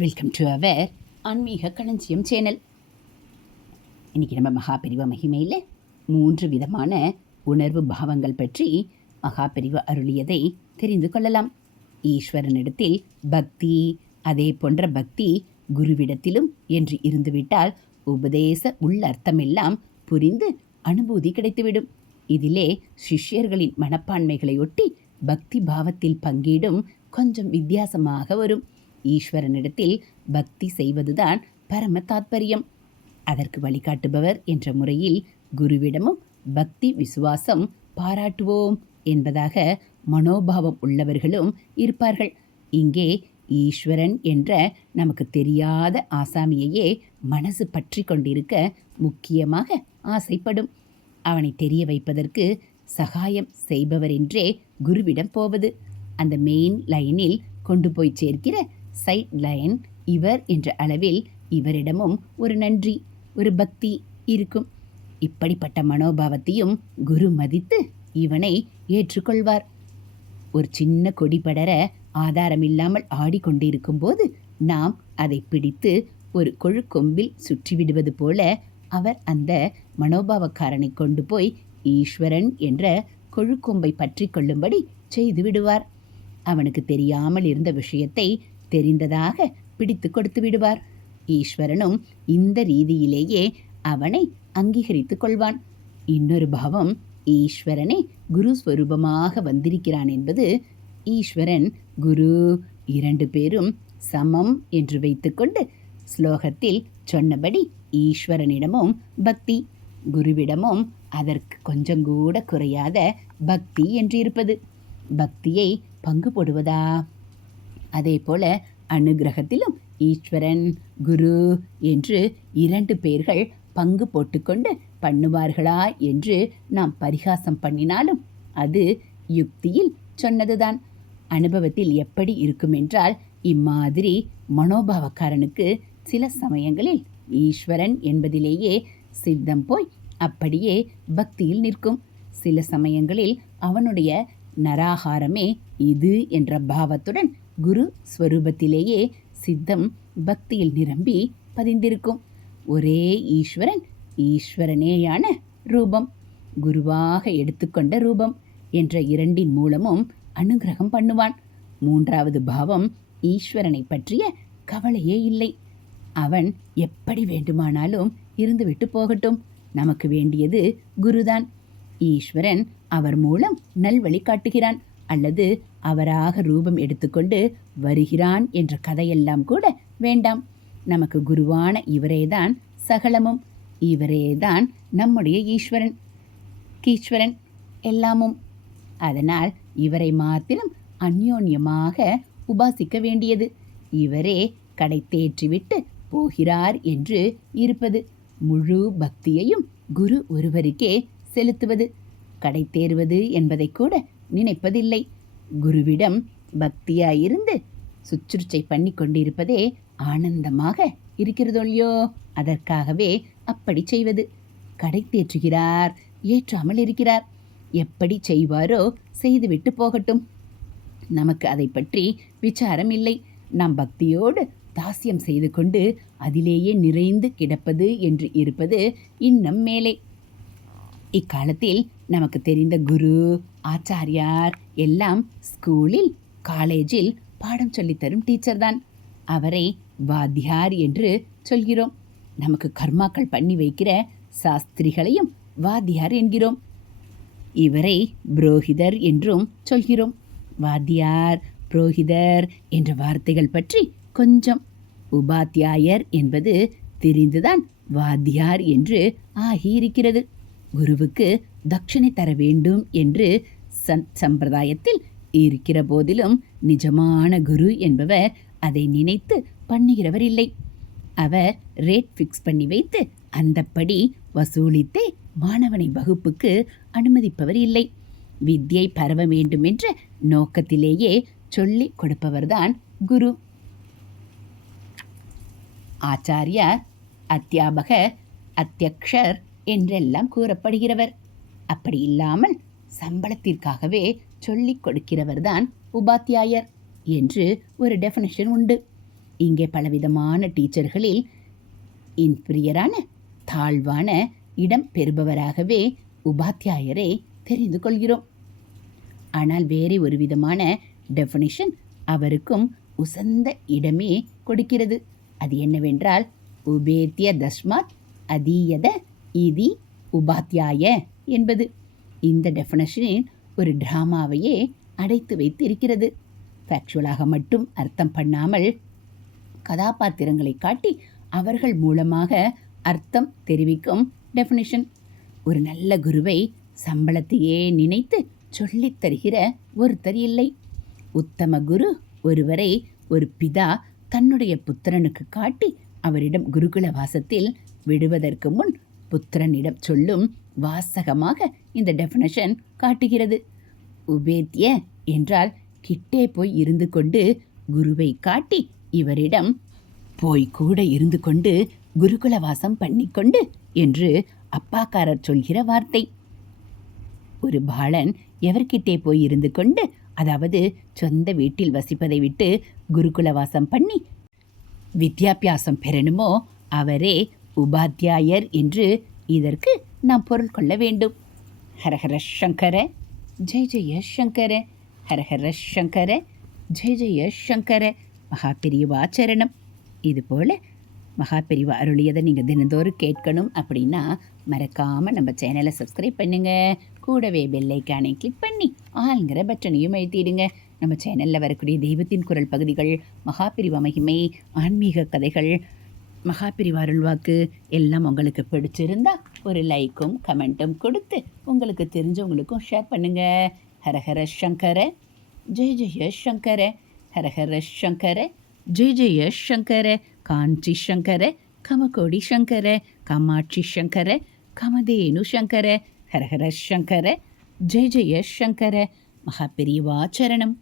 Welcome to our ஆன்மீக களஞ்சியம் channel. இன்றைக்கி நம்ம மகாபிரிவ மகிமையில் மூன்று விதமான உணர்வு பாவங்கள் பற்றி மகாபிரிவு அருளியதை தெரிந்து கொள்ளலாம். ஈஸ்வரனிடத்தில் பக்தி அதே போன்ற பக்தி குருவிடத்திலும் என்று இருந்துவிட்டால் உபதேச உள்ளர்த்தமெல்லாம் புரிந்து அனுபூதி கிடைத்துவிடும். இதிலே சிஷ்யர்களின் மனப்பான்மைகளை ஒட்டி பக்தி பாவத்தில் பங்கீடும் கொஞ்சம் வித்தியாசமாக வரும். ஈஸ்வரனிடத்தில் பக்தி செய்வதுதான் பரம தாத்பரியம். அதற்கு வழிகாட்டுபவர் என்ற முறையில் குருவிடமும் பக்தி விசுவாசம் பாராட்டுவோம் என்பதாக மனோபாவம் உள்ளவர்களும் இருப்பார்கள். இங்கே ஈஸ்வரன் என்ற நமக்கு தெரியாத ஆசாமியையே மனசு பற்றி கொண்டிருக்க முக்கியமாக ஆசைப்படும். அவனை தெரிய வைப்பதற்கு சகாயம் செய்பவர் என்றே குருவிடம் போவது. அந்த மெயின் லைனில் கொண்டு போய் சேர்க்கிற சைட் லைன் இவர் என்ற அளவில் இவரிடமும் ஒரு நன்றி ஒரு பக்தி இருக்கும். இப்படிப்பட்ட மனோபாவத்தையும் குரு மதித்து இவனை ஏற்றுக்கொள்வார். ஒரு சின்ன கொடி படர ஆதாரமில்லாமல் ஆடிக்கொண்டிருக்கும் போது நாம் அதை பிடித்து ஒரு கொழுக்கொம்பில் சுற்றிவிடுவது போல அவர் அந்த மனோபாவக்காரனை கொண்டு போய் ஈஸ்வரன் என்ற கொழுக்கொம்பை பற்றி கொள்ளும்படி செய்து விடுவார். அவனுக்கு தெரியாமல் இருந்த விஷயத்தை தெரிந்ததாக பிடித்து கொடுத்து விடுவார். ஈஸ்வரனும் இந்த ரீதியிலேயே அவனை அங்கீகரித்துக் கொள்வான். இன்னொரு பாவம் ஈஸ்வரனே குரு ஸ்வரூபமாக வந்திருக்கிறான் என்பது ஈஸ்வரன் குரு இரண்டு பேரும் சமம் என்று வைத்துக்கொண்டு ஸ்லோகத்தில் சொன்னபடி ஈஸ்வரனிடமும் பக்தி குருவிடமும் அதற்கு கொஞ்சம் கூட குறையாத பக்தி என்று இருப்பது பக்தியை பங்கு போடுவதா? அதே போல அனுகிரகத்திலும் ஈஸ்வரன் குரு என்று இரண்டு பேர்கள் பங்கு போட்டுக்கொண்டு பண்ணுவார்களா என்று நாம் பரிகாசம் பண்ணினாலும் அது யுக்தியில் சொன்னதுதான். அனுபவத்தில் எப்படி இருக்குமென்றால் இம்மாதிரி மனோபாவக்காரனுக்கு சில சமயங்களில் ஈஸ்வரன் என்பதிலேயே சித்தம் போய் அப்படியே பக்தியில் நிற்கும். சில சமயங்களில் அவனுடைய நராகாரமே இது என்ற பாவத்துடன் குரு ஸ்வரூபத்திலேயே சித்தம் பக்தியில் நிரம்பி பதிந்திருக்கும். ஒரே ஈஸ்வரன் ஈஸ்வரனேயான ரூபம். குருவாக எடுத்துக்கொண்ட ரூபம் என்ற இரண்டின் மூலமும் அனுகிரகம் பண்ணுவான். மூன்றாவது பாவம் ஈஸ்வரனை பற்றிய கவலையே இல்லை. அவன் எப்படி வேண்டுமானாலும் இருந்துவிட்டு போகட்டும். நமக்கு வேண்டியது குருதான். ஈஸ்வரன் அவர் மூலம் நல்வழி காட்டுகிறான். அல்லது அவராக ரூபம் எடுத்துக்கொண்டு வருகிறான் என்ற கதையெல்லாம் கூட வேண்டாம். நமக்கு குருவான இவரேதான் சகலமும். இவரேதான் நம்முடைய ஈஸ்வரன். கீஸ்வரன் எல்லாமும். அதனால் இவரை மாத்திரம் அந்யோன்யமாக உபாசிக்க வேண்டியது. இவரே கடை தேற்றிவிட்டு போகிறார் என்று இருப்பது. முழு பக்தியையும் குரு ஒருவருக்கே செலுத்துவது. கடை தேர்வது என்பதை கூட நினைப்பதில்லை. குருவிடம் பக்தியாயிருந்து சுற்றுச்சை பண்ணி கொண்டிருப்பதே ஆனந்தமாக இருக்கிறதொல்லையோ அதற்காகவே அப்படி செய்வது. கடை தேற்றுகிறார் ஏற்றாமல் இருக்கிறார். எப்படி செய்வாரோ செய்துவிட்டு போகட்டும். நமக்கு அதை பற்றி விசாரம் இல்லை. நாம் பக்தியோடு தாசியம் செய்து கொண்டு அதிலேயே நிறைந்து கிடப்பது என்று இருப்பது இன்னும் மேலே. இக்காலத்தில் நமக்கு தெரிந்த குரு ஆச்சாரியார் எல்லாம் ஸ்கூலில் காலேஜில் பாடம் சொல்லித்தரும் டீச்சர் தான். அவரை வாத்தியார் என்று சொல்கிறோம். நமக்கு கர்மாக்கள் பண்ணி வைக்கிற சாஸ்திரிகளையும் வாத்தியார் என்கிறோம். இவரை புரோகிதர் என்றும் சொல்கிறோம். வாத்தியார் புரோகிதர் என்ற வார்த்தைகள் பற்றி கொஞ்சம். உபாத்தியாயர் என்பது தெரிந்துதான் வாத்தியார் என்று ஆகியிருக்கிறது. குருவுக்கு தட்சிணை தர வேண்டும் என்று சந் சம்பிரதாயத்தில் இருக்கிற போதிலும் நிஜமான குரு என்பவர் அதை நினைத்து பண்ணுகிறவர் இல்லை. அவர் ரேட் ஃபிக்ஸ் பண்ணி வைத்து அந்தப்படி வசூலித்தே மாணவனை வகுப்புக்கு அனுமதிப்பவர் இல்லை. வித்யை பரவ வேண்டும் என்ற நோக்கத்திலேயே சொல்லிக் கொடுப்பவர்தான் குரு. ஆச்சாரியார் அத்தியாபகர் அத்தியக்ஷர் என்றெல்லாம் கூறப்படுகிறவர். அப்படி இல்லாமல் சம்பளத்திற்காகவே சொல்லிக் கொடுக்கிறவர்தான் உபாத்தியாயர் என்று ஒரு டெஃபினேஷன் உண்டு. இங்கே பலவிதமான டீச்சர்களில் இன்பிரியரான தாழ்வான இடம் பெறுபவராகவே உபாத்தியாயரை தெரிந்து கொள்கிறோம். ஆனால் வேறு ஒரு விதமான டெஃபினிஷன் அவருக்கும் உசந்த இடமே கொடுக்கிறது. அது என்னவென்றால் உபேத்திய தஸ்மாத் அதீயத இதி உபாத்தியாய என்பது. இந்த டெஃபினேஷனில் ஒரு டிராமாவையே அடைத்து வைத்து இருக்கிறது ஃபேக்சுவலாக மட்டும் அர்த்தம் பண்ணாமல் கதாபாத்திரங்களை காட்டி அவர்கள் மூலமாக அர்த்தம் தெரிவிக்கும் டெஃபினிஷன் ஒரு நல்ல குருவை சம்பளத்தையே நினைத்து சொல்லித் தருகிற ஒருத்தர் இல்லை. உத்தம குரு ஒருவரை ஒரு பிதா தன்னுடைய புத்திரனுக்கு காட்டி அவரிடம் குருகுல வாசத்தில் விடுவதற்கு முன் புத்திரனிடம் சொல்லும் வாசகமாக இந்த டெஃபினேஷன் காட்டுகிறது. உபேத்திய என்றால் கிட்டே போய் இருந்து கொண்டு குருவை காட்டி இவரிடம் போய் கூட இருந்து கொண்டு குருகுல வாசம் பண்ணிக்கொண்டு என்று அப்பாக்காரர் சொல்கிற வார்த்தை. ஒரு பாலன் எவர்கிட்டே போய் இருந்து கொண்டு அதாவது சொந்த வீட்டில் வசிப்பதை விட்டு குருகுல வாசம் பண்ணி வித்யாபியாசம் பெறணுமோ அவரே உபாத்தியாயர் என்று இதற்கு நாம் பொருள் கொள்ள வேண்டும். ஹரஹர சங்கர ஜெய் ஜெய சங்கர ஹரஹர சங்கர ஜெய் ஜெய சங்கர மகாபெரியவாச்சரணம் இதுபோல் மகாபெரிவா அருளியதை நீங்கள் தினந்தோறும் கேட்கணும் அப்படின்னா மறக்காமல் நம்ம சேனலை சப்ஸ்கிரைப் பண்ணுங்கள் கூடவே பெல்லைக்கானை கிளிக் பண்ணி ஆளுங்கிற பட்டனையும் எழுத்திடுங்க நம்ம சேனலில் வரக்கூடிய தெய்வத்தின் குரல் பகுதிகள் மகாபிரிவா மகிமை ஆன்மீக கதைகள் மகாபிரிவா அருள்வாக்கு எல்லாம் உங்களுக்கு பிடிச்சிருந்தா ஒரு லைக்கும் கமெண்ட்டும் கொடுத்து உங்களுக்கு தெரிஞ்சவங்களுக்கும் ஷேர் பண்ணுங்கள் ஹரஹர சங்கர ஜெய ஜெய சங்கர ஹரஹர சங்கர ஜெய ஜெய சங்கர காஞ்சி சங்கர கமகோடி சங்கர காமாட்சி சங்கர கமதேனு சங்கர ஹரஹர சங்கர ஜெய ஜெய சங்கர மகாபெரிவாச்சரணம்.